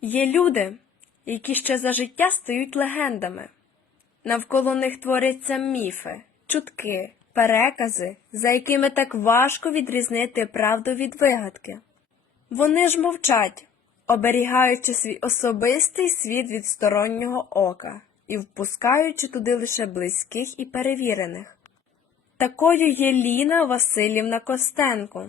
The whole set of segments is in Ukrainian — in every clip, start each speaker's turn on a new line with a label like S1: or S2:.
S1: Є люди, які ще за життя стають легендами. Навколо них творяться міфи, чутки, перекази, за якими так важко відрізнити правду від вигадки. Вони ж мовчать, оберігаючи свій особистий світ від стороннього ока і впускаючи туди лише близьких і перевірених. Такою є Ліна Васильівна Костенко.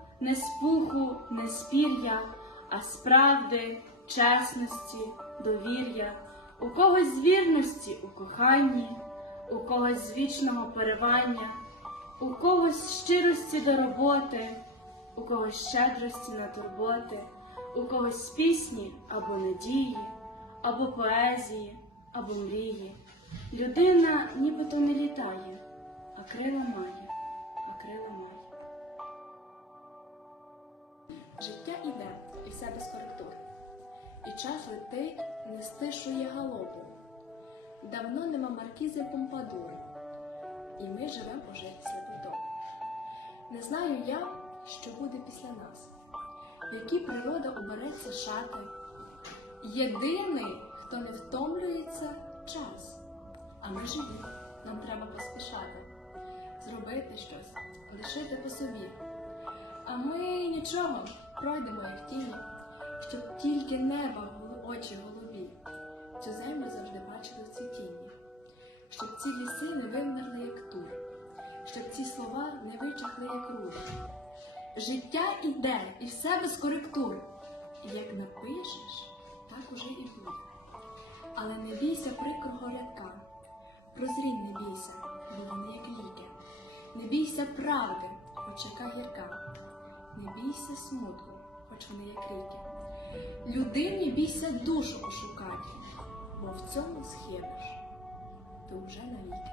S2: не з пуху, не з пір'я, а з правди, чесності, довір'я, у когось з вірності у коханні, у когось з вічного перевання, у когось щирості до роботи, у когось щедрості на турботи, у когось з пісні або надії, або поезії, або мрії. Людина нібито не
S3: Життя іде і все без коректур, і час летить, не стишує галопу. Давно нема маркізи Помпадур, і ми живемо уже слепотом. Не знаю я, що буде після нас, які природа обереться шати. Єдиний, хто не втомлюється, час. А ми живі, нам треба поспішати, зробити щось, лишити по собі. А ми нічого, пройдемо як тіні, щоб тільки неба голу- очі голубі, цю землю завжди бачили в цвітінні, щоб ці ліси не вимерли, як тур, щоб ці слова не вичахли, як руди. Життя іде, і все без коректур. Як напишеш, так уже і буде. Але не бійся прикрого рядка, прозрінь не бійся, бо вони як ліки. Не бійся правди, хоч яка гірка. Не бійся смутку, хоч вони як ріки. Людині бійся душу пошукати, бо в цьому схибиш, ти вже навіки.